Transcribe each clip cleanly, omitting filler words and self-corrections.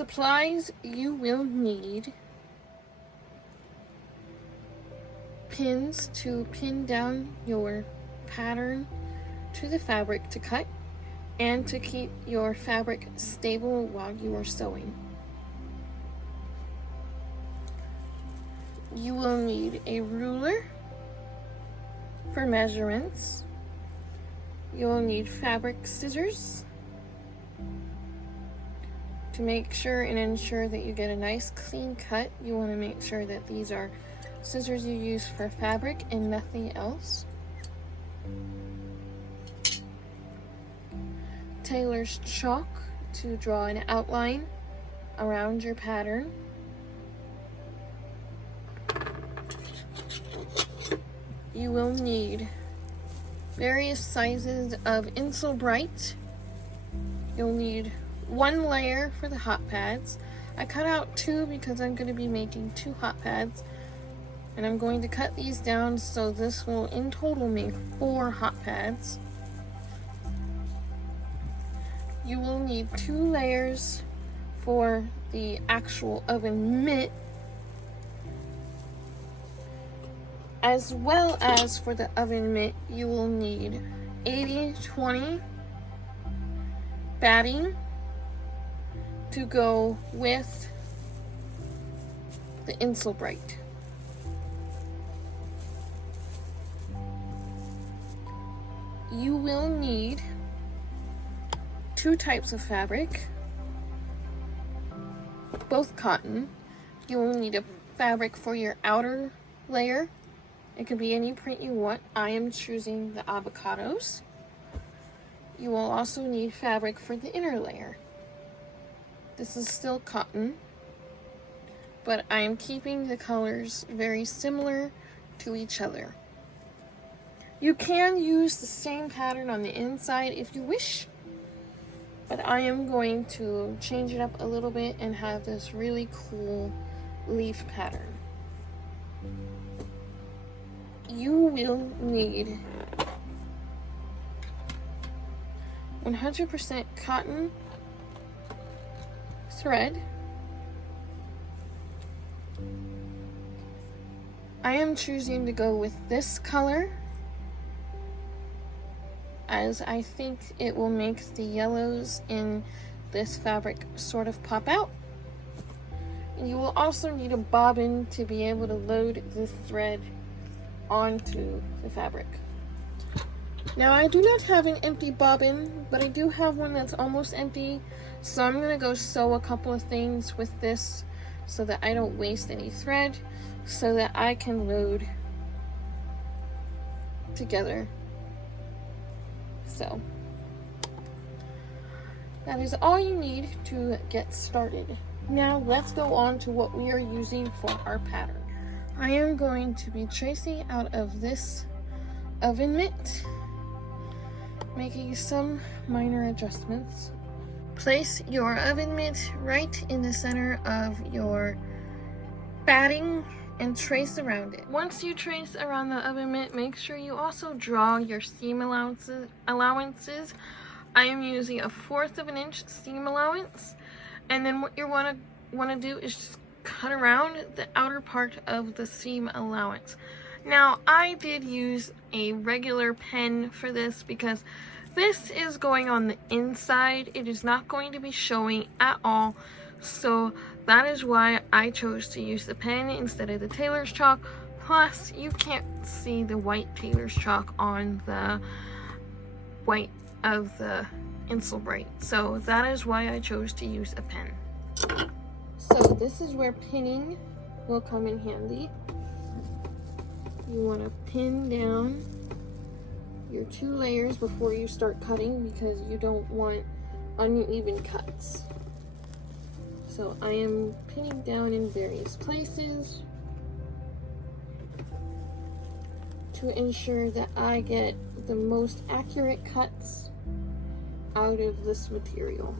supplies you will need: pins to pin down your pattern to the fabric to cut and to keep your fabric stable while you are sewing. You will need a ruler for measurements. You will need fabric scissors to make sure and ensure that you get a nice clean cut. You want to make sure that these are scissors you use for fabric and nothing else. Tailor's chalk to draw an outline around your pattern. You will need various sizes of Insel Bright. You'll need 1 layer for the hot pads. I cut out 2 because I'm going to be making 2 hot pads, and I'm going to cut these down so this will in total make 4 hot pads. You will need 2 layers for the actual oven mitt, as well as for the oven mitt you will need 80-20 batting to go with the Insel Bright. You will need 2 types of fabric, both cotton. You will need a fabric for your outer layer. It could be any print you want. I am choosing the avocados. You will also need fabric for the inner layer. This is still cotton, but I am keeping the colors very similar to each other. You can use the same pattern on the inside if you wish, but I am going to change it up a little bit and have this really cool leaf pattern. You will need 100% cotton thread. I am choosing to go with this color as I think it will make the yellows in this fabric sort of pop out. You will also need a bobbin to be able to load this thread onto the fabric. Now, I do not have an empty bobbin, but I do have one that's almost empty, so I'm going to go sew a couple of things with this so that I don't waste any thread, so that I can load together. So that is all you need to get started. Now let's go on to what we are using for our pattern. I am going to be tracing out of this oven mitt, making some minor adjustments. Place your oven mitt right in the center of your batting and trace around it. Once you trace around the oven mitt, make sure you also draw your seam allowances. I am using 1/4 of an inch seam allowance, and then what you want to do is just cut around the outer part of the seam allowance. Now, I did use a regular pen for this because this is going on the inside. It is not going to be showing at all, so that is why I chose to use the pen instead of the tailor's chalk. Plus, you can't see the white tailor's chalk on the white of the Insel Bright, so that is why I chose to use a pen. So this is where pinning will come in handy. You want to pin down your 2 layers before you start cutting because you don't want uneven cuts. So I am pinning down in various places to ensure that I get the most accurate cuts out of this material.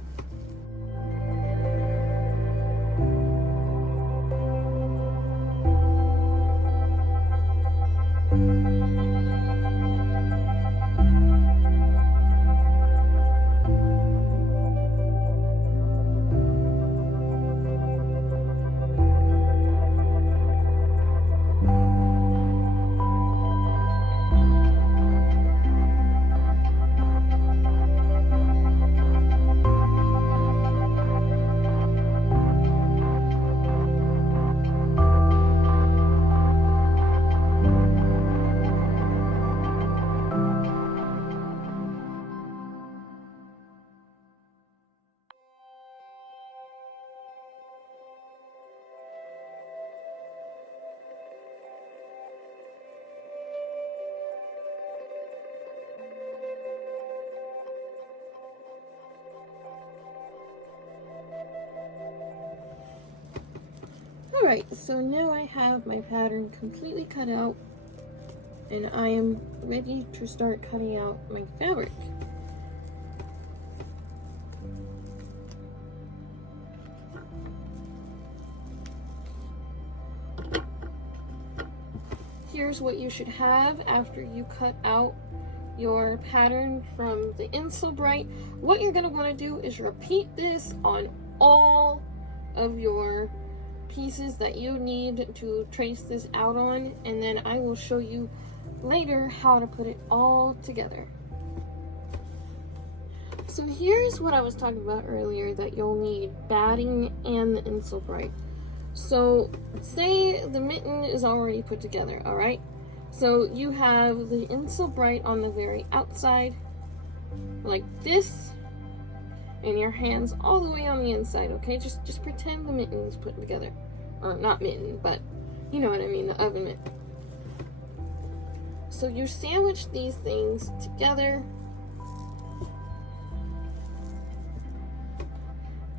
Alright, so now I have my pattern completely cut out and I am ready to start cutting out my fabric. Here's what you should have after you cut out your pattern from the insole bright. What you're going to want to do is repeat this on all of your pieces that you need to trace this out on, and then I will show you later how to put it all together. So here's what I was talking about earlier that you'll need: batting and the insole bright. So say the mitten is already put together, all right? So you have the insole bright on the very outside, like this, and your hands all the way on the inside, okay? Just pretend the mitten is put together. Or not mitten, but you know what I mean, the oven mitt. So you sandwich these things together,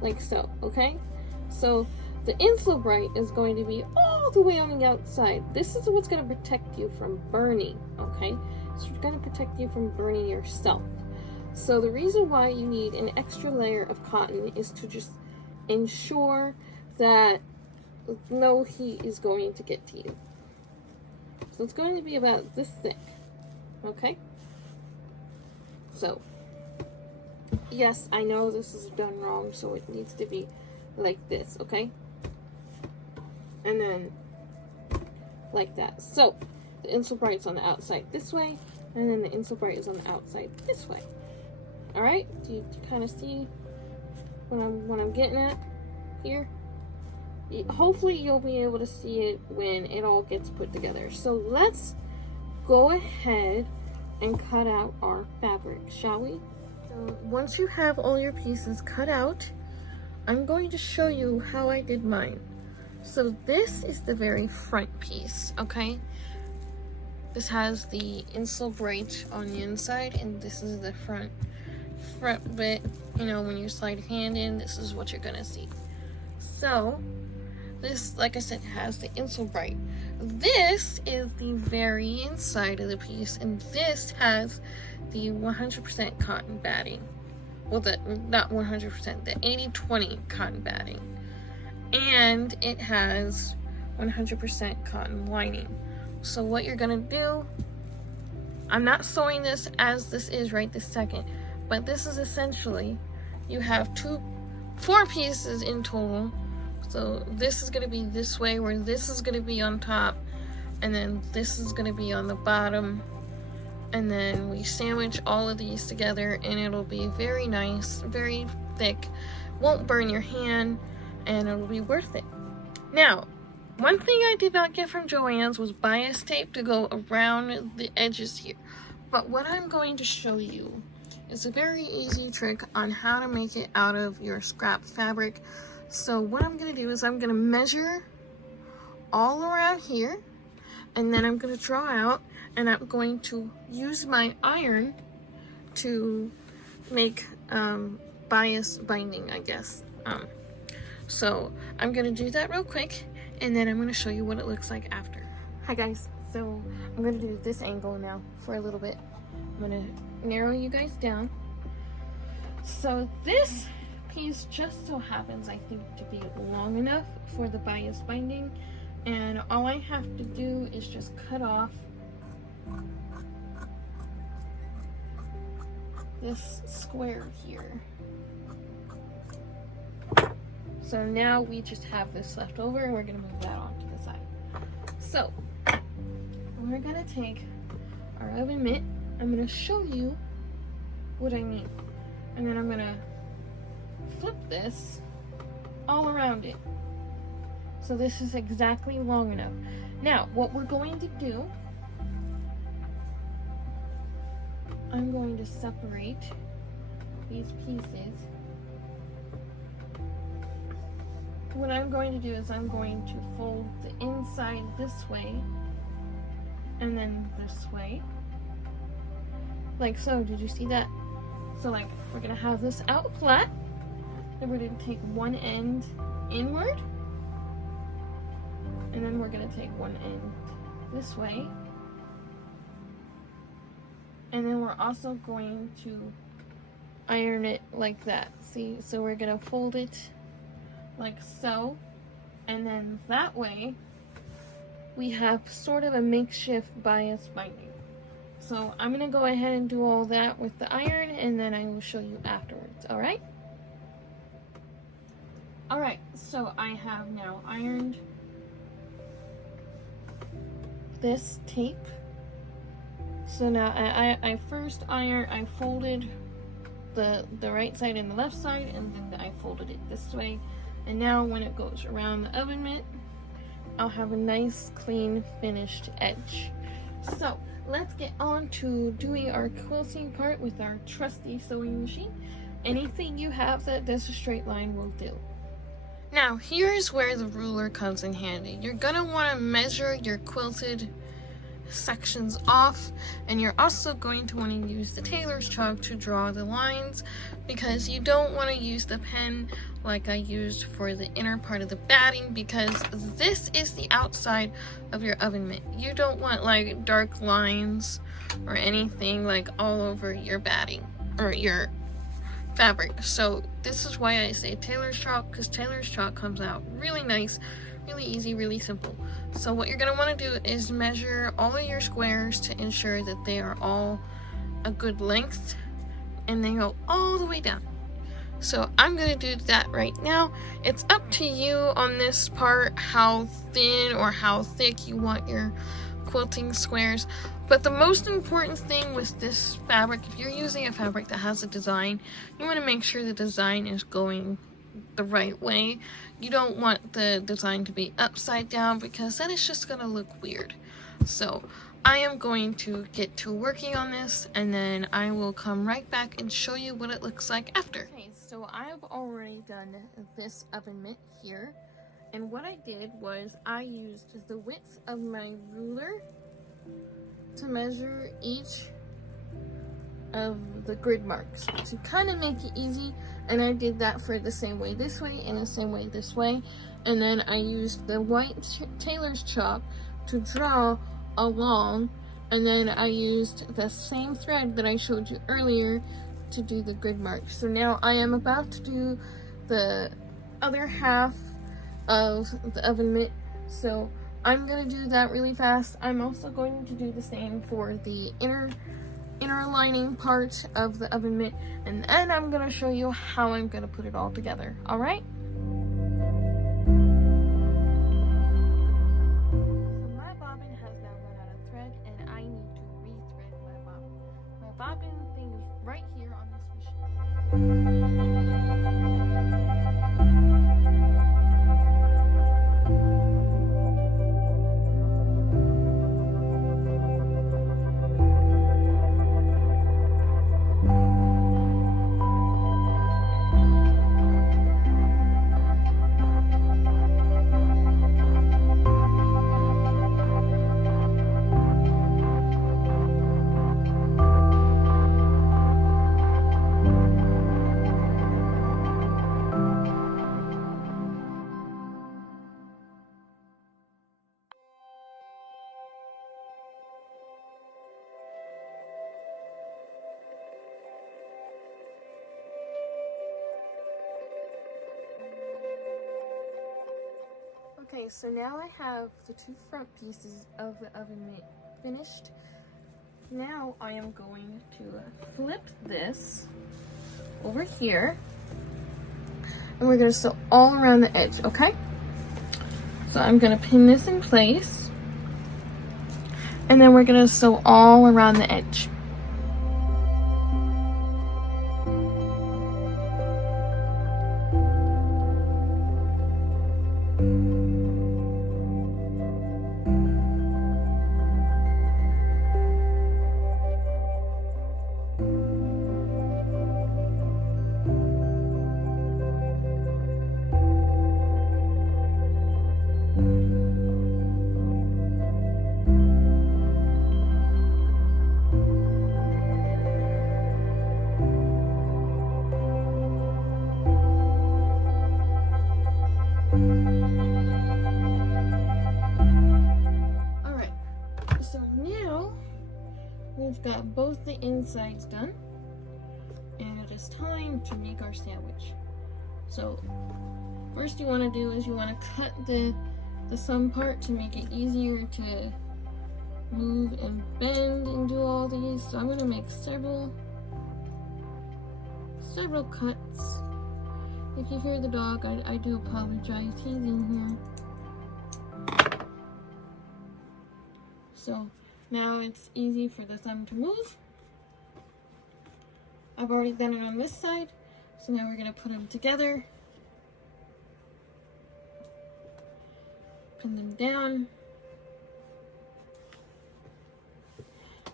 like so, okay? So the insole bright is going to be all the way on the outside. This is what's going to protect you from burning, okay? So it's going to protect you from burning yourself. So the reason why you need an extra layer of cotton is to just ensure that no heat is going to get to you. So it's going to be about this thick, okay? So, yes, I know this is done wrong, so it needs to be like this, okay? And then like that. So the insole bright's on the outside this way, and then the insole bright is on the outside this way. All right, do you kind of see what I'm getting at here? Hopefully you'll be able to see it when it all gets put together. So let's go ahead and cut out our fabric, shall we? So once you have all your pieces cut out, I'm going to show you how I did mine. So this is the very front piece, okay? This has the insole bright on the inside, and this is the front bit. You know, when you slide your hand in, this is what you're gonna see. So this, like I said, has the insole bright. This is the very inside of the piece, and this has the 100% cotton batting. Well, not 100%, the 80-20 cotton batting. And it has 100% cotton lining. So what you're gonna do, I'm not sewing this as this is right this second, but this is essentially, you have 4 pieces in total. So this is gonna be this way, where this is gonna be on top, and then this is gonna be on the bottom, and then we sandwich all of these together, and it'll be very nice, very thick, won't burn your hand, and it'll be worth it. Now, one thing I did not get from Joann's was bias tape to go around the edges here. But what I'm going to show you is a very easy trick on how to make it out of your scrap fabric. So what I'm going to do is I'm going to measure all around here, and then I'm going to draw out, and I'm going to use my iron to make bias binding, I guess. So I'm gonna do that real quick, and then I'm gonna show you what it looks like after. Hi guys, so I'm gonna do this angle now for a little bit. I'm gonna narrow you guys down. So this piece just so happens, I think, to be long enough for the bias binding, and all I have to do is just cut off this square here. So now we just have this left over, and we're gonna move that on to the side. So we're gonna take our oven mitt. I'm gonna show you what I mean, and then I'm gonna flip this all around it. So this is exactly long enough. Now what we're going to do, I'm going to separate these pieces. What I'm going to do is I'm going to fold the inside this way, and then this way, like so. Did you see that? So like, we're gonna have this out flat, and we're gonna take one end inward, And then we're going to take one end this way. And then we're also going to iron it like that. See, so we're going to fold it like so. And then that way we have sort of a makeshift bias binding. So I'm going to go ahead and do all that with the iron, and then I will show you afterwards, alright? Alright, so I have now ironed this tape. So now I first I folded the right side and the left side, and then I folded it this way. And now when it goes around the oven mitt, I'll have a nice, clean, finished edge. So let's get on to doing our quilting part with our trusty sewing machine. Anything you have that does a straight line will do. Now here's where the ruler comes in handy. You're gonna want to measure your quilted sections off, and you're also going to want to use the tailor's chalk to draw the lines, because you don't want to use the pen like I used for the inner part of the batting, because this is the outside of your oven mitt. You don't want like dark lines or anything like all over your batting or your fabric. So this is why I say tailor's chalk, because tailor's chalk comes out really nice, really easy, really simple. So what you're going to want to do is measure all of your squares to ensure that they are all a good length and they go all the way down. So I'm going to do that right now. It's up to you on this part how thin or how thick you want your quilting squares. But the most important thing with this fabric, if you're using a fabric that has a design, you want to make sure the design is going the right way. You don't want the design to be upside down, because then it's just going to look weird. So I am going to get to working on this, and then I will come right back and show you what it looks like after. Okay, so I've already done this oven mitt here, and what I did was I used the width of my ruler to measure each of the grid marks to kind of make it easy, and I did that for the same way this way and the same way this way. And then I used the white tailor's chalk to draw along, and then I used the same thread that I showed you earlier to do the grid marks. So now I am about to do the other half of the oven mitt, so I'm going to do that really fast. I'm also going to do the same for the inner lining part of the oven mitt, and then I'm going to show you how I'm going to put it all together. Alright? So my bobbin has now run out of thread, and I need to re-thread my bobbin. My bobbin thing is right here on this machine. Okay, so now I have the two front pieces of the oven mitt finished. Now I am going to flip this over here, and we're going to sew all around the edge, okay? So I'm going to pin this in place, and then we're going to sew all around the edge. we've got both the insides done, and it is time to make our sandwich. So first you want to do is you want to cut the some part to make it easier to move and bend and do all these. So I'm going to make several cuts. If you hear the dog, I do apologize. He's in here. So now it's easy for the thumb to move. I've already done it on this side, so now we're going to put them together. Pin them down.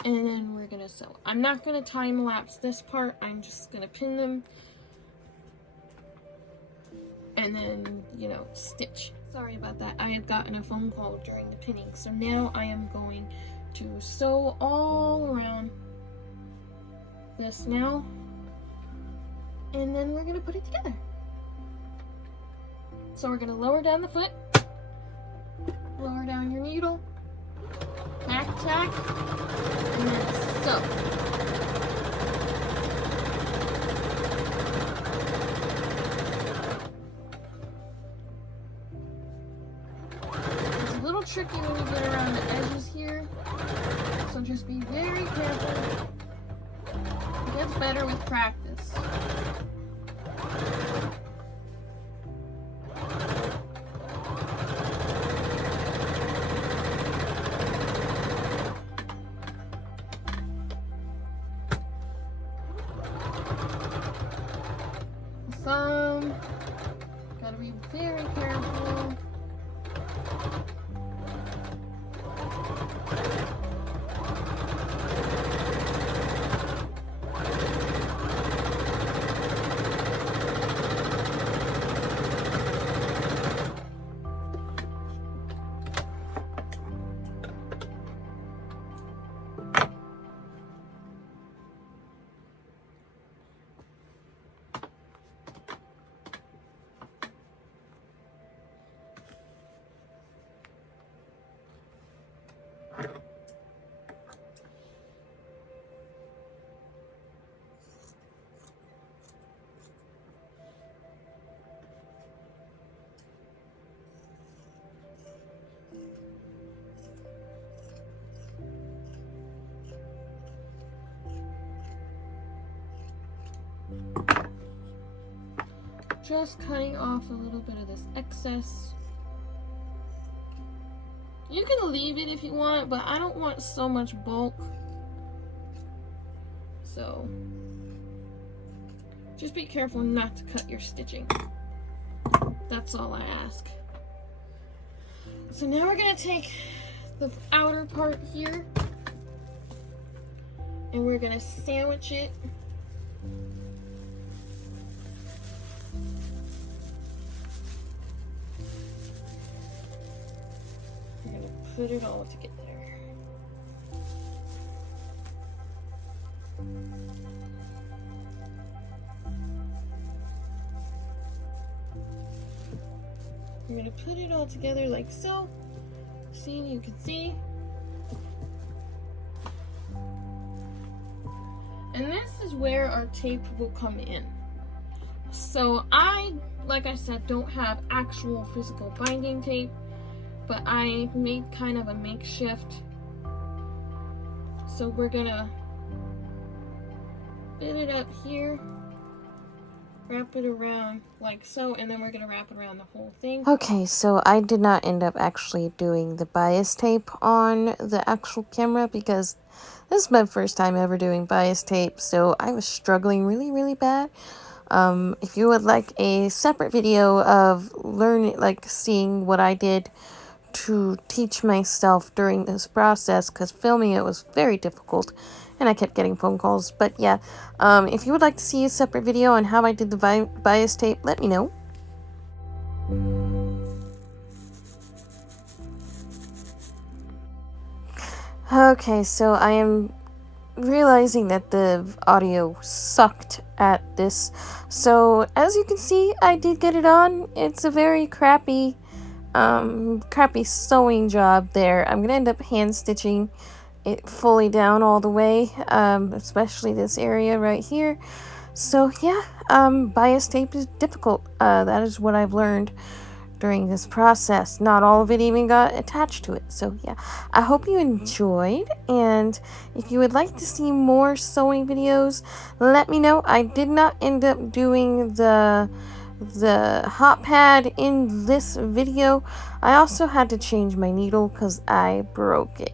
And then we're going to sew. I'm not going to time lapse this part. I'm just going to pin them. And then, you know, stitch. Sorry about that. I had gotten a phone call during the pinning. So now I am going to sew all around this now. And then we're going to put it together. So we're going to lower down the foot. Lower down your needle, tack, and then sew. It's a little tricky when you get around the edges here, so just be very careful. It gets better with practice. Gotta be very careful. Just cutting off a little bit of this excess. You can leave it if you want, but I don't want so much bulk. So just be careful not to cut your stitching. That's all I ask. So now we're gonna take the outer part here and we're gonna sandwich it. We're gonna put it all together. We're gonna put it all together like so. See, you can see. And this is where our tape will come in. So I, like I said, don't have actual physical binding tape, but I made kind of a makeshift. So we're gonna fit it up here, wrap it around like so, and then we're gonna wrap it around the whole thing. Okay, so I did not end up actually doing the bias tape on the actual camera because this is my first time ever doing bias tape, so I was struggling really bad. If you would like a separate video of learning, like seeing what I did to teach myself during this process, because filming it was very difficult and I kept getting phone calls. But yeah, if you would like to see a separate video on how I did the bias tape, let me know. Okay, so I am realizing that the audio sucked at this. So as you can see, I did get it on. It's a very crappy sewing job there. I'm gonna end up hand stitching it fully down all the way, especially this area right here. So yeah, bias tape is difficult. That is what I've learned during this process. Not all of it even got attached to it. So yeah, I hope you enjoyed, and if you would like to see more sewing videos, let me know. I did not end up doing the hot pad in this video. I also had to change my needle because I broke it.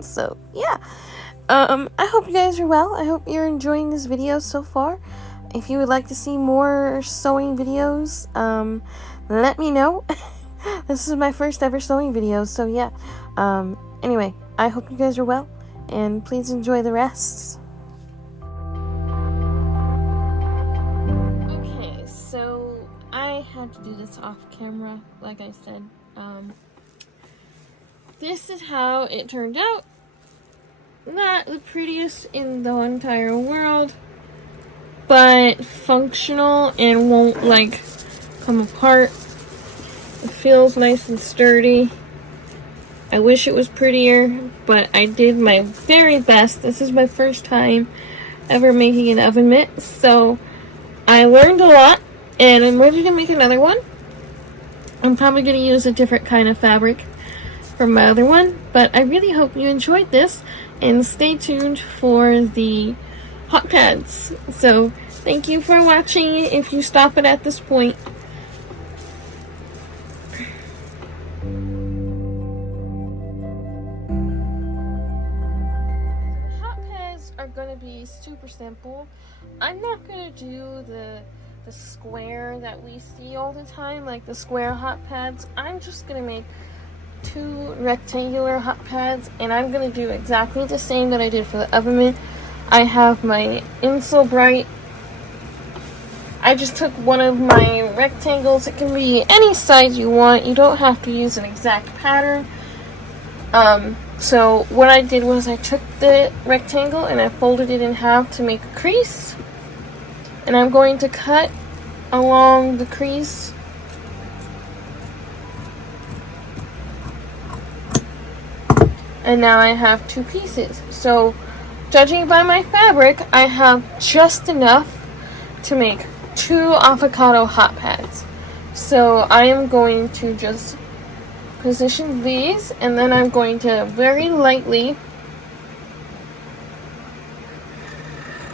So yeah, I hope you guys are well. I hope you're enjoying this video so far. If you would like to see more sewing videos, let me know. This is my first ever sewing video, so yeah. Anyway, I hope you guys are well, and please enjoy the rest. Okay, so I had to do this off camera, like I said. This is how it turned out. Not the prettiest in the entire world, but functional and won't like come apart. It feels nice and sturdy. I wish it was prettier, but I did my very best. This is my first time ever making an oven mitt, so I learned a lot, and I'm ready to make another one. I'm probably going to use a different kind of fabric from my other one, but I really hope you enjoyed this, and stay tuned for the hot pads. So thank you for watching if you stop it at this point. The hot pads are going to be super simple. I'm not going to do the square that we see all the time, like the square hot pads. I'm just going to make 2 rectangular hot pads, and I'm going to do exactly the same that I did for the oven mitt. I have my Insel Bright. I just took one of my rectangles. It can be any size you want. You don't have to use an exact pattern. So what I did was I took the rectangle and I folded it in half to make a crease. And I'm going to cut along the crease. And now I have 2 pieces. So, judging by my fabric, I have just enough to make 2 avocado hot pads. So I am going to just position these, and then I'm going to very lightly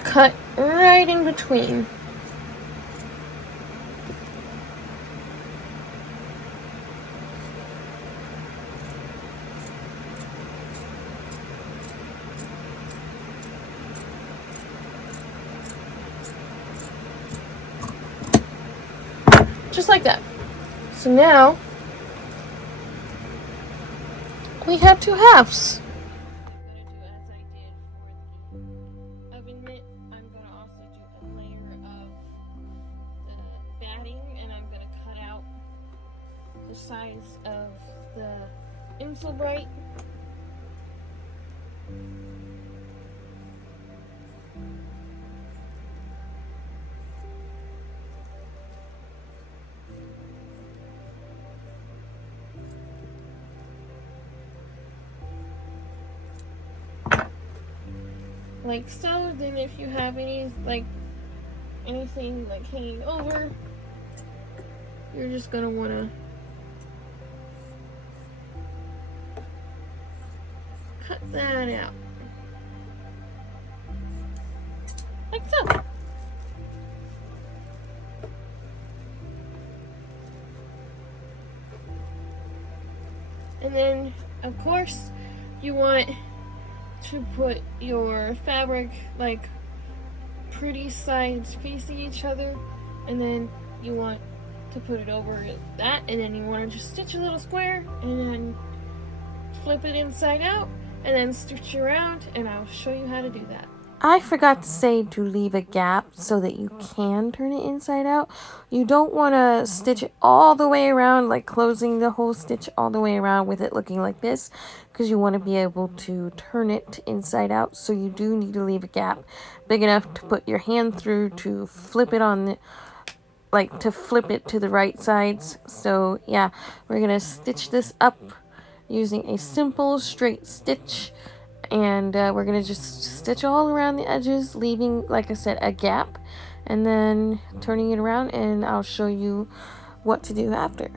cut right in between. Just like that. So now we have 2 halves. I'm going to do as I did for the oven mitt. I'm going to also do a layer of the batting, and I'm going to cut out the size of the Insel Bright. Like so. Then if you have anything like hanging over, you're just gonna wanna cut that out. Like so. And then, of course, you want to put your fabric like pretty sides facing each other, and then you want to put it over that, and then you want to just stitch a little square and then flip it inside out and then stitch around, and I'll show you how to do that. I forgot to say to leave a gap so that you can turn it inside out. You don't want to stitch it all the way around, like closing the whole stitch all the way around with it looking like this, because you want to be able to turn it inside out. So you do need to leave a gap big enough to put your hand through to flip it on the, like to flip it to the right sides. So yeah, we're going to stitch this up using a simple straight stitch. And we're going to just stitch all around the edges, leaving, like I said, a gap, and then turning it around, and I'll show you what to do after.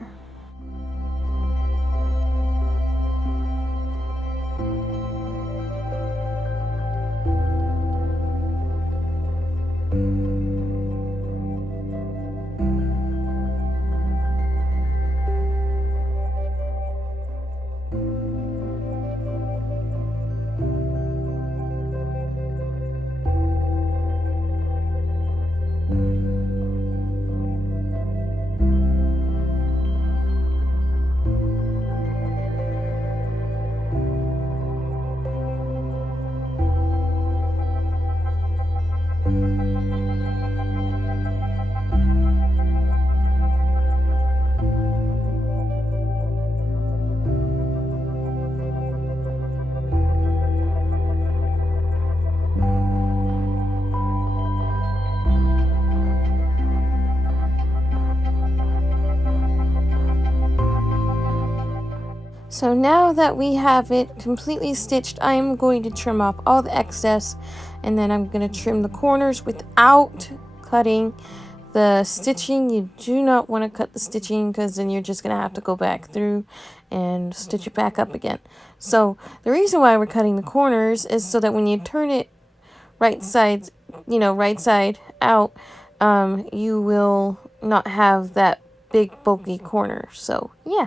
So now that we have it completely stitched, I'm going to trim off all the excess, and then I'm going to trim the corners without cutting the stitching. You do not want to cut the stitching, because then you're just going to have to go back through and stitch it back up again. So the reason why we're cutting the corners is so that when you turn it right side out, you will not have that big bulky corner. So yeah,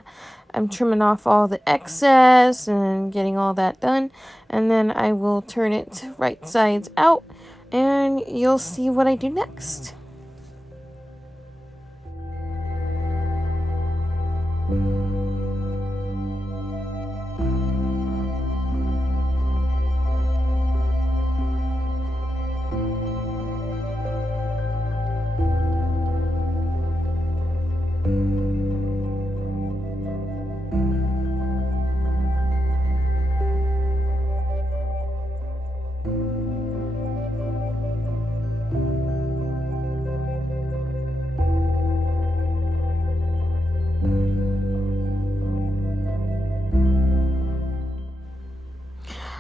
I'm trimming off all the excess and getting all that done, and then I will turn it right sides out, and you'll see what I do next.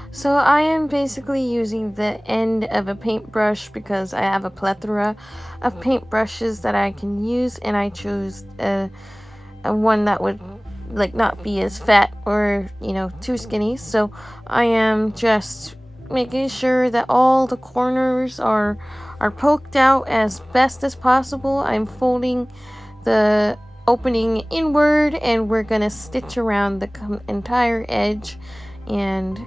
So I am basically using the end of a paintbrush because I have a plethora of paintbrushes that I can use, and I chose a one that would not be as fat or too skinny. So I am just making sure that all the corners are poked out as best as possible. I'm folding the opening inward, and we're gonna stitch around the entire edge, and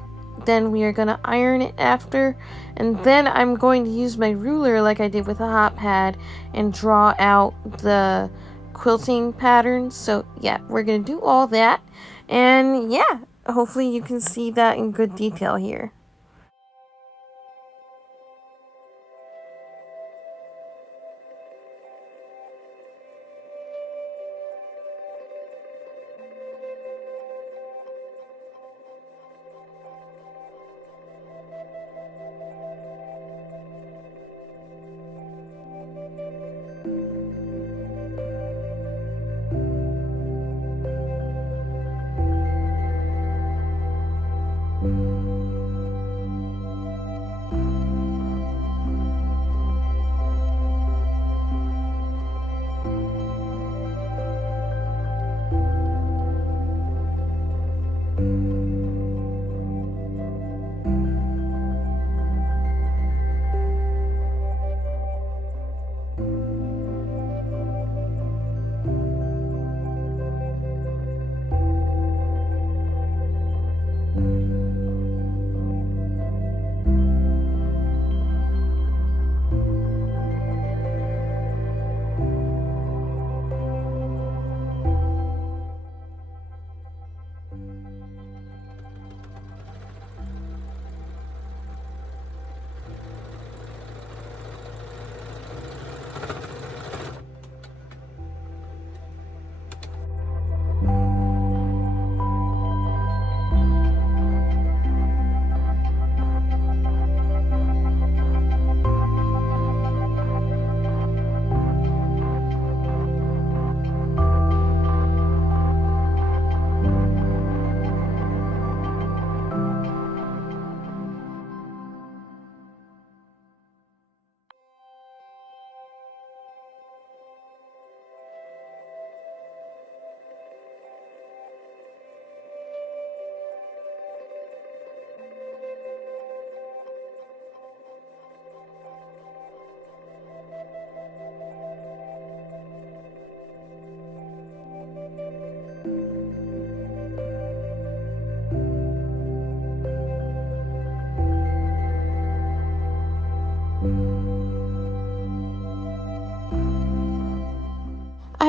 then we are going to iron it after, and then I'm going to use my ruler like I did with a hot pad and draw out the quilting pattern. So yeah, we're going to do all that, and yeah, hopefully you can see that in good detail here.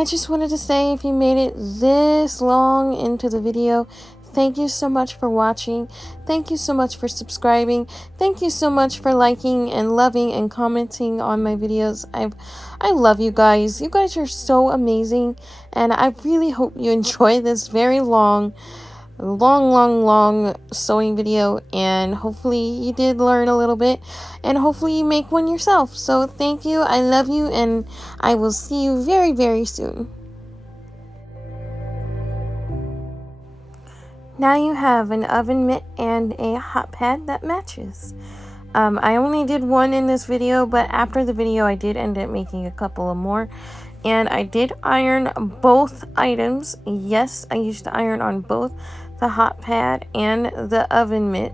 I just wanted to say, if you made it this long into the video, thank you so much for watching. Thank you so much for subscribing. Thank you so much for liking and loving and commenting on my videos. I love you guys. You guys are so amazing, and I really hope you enjoy this very long sewing video, and hopefully you did learn a little bit, and hopefully you make one yourself. So thank you, I love you, and I will see you very, very soon. Now you have an oven mitt and a hot pad that matches. I only did one in this video, but after the video I did end up making a couple of more. And I did iron both items. Yes, I used to iron on both the hot pad and the oven mitt.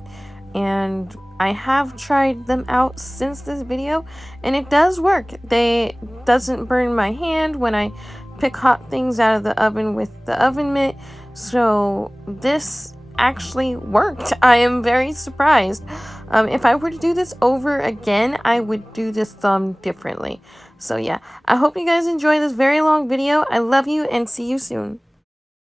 And I have tried them out since this video, and it does work. They doesn't burn my hand when I pick hot things out of the oven with the oven mitt. So this actually worked. I am very surprised. If I were to do this over again, I would do this thumb differently. So yeah, I hope you guys enjoy this very long video. I love you, and see you soon.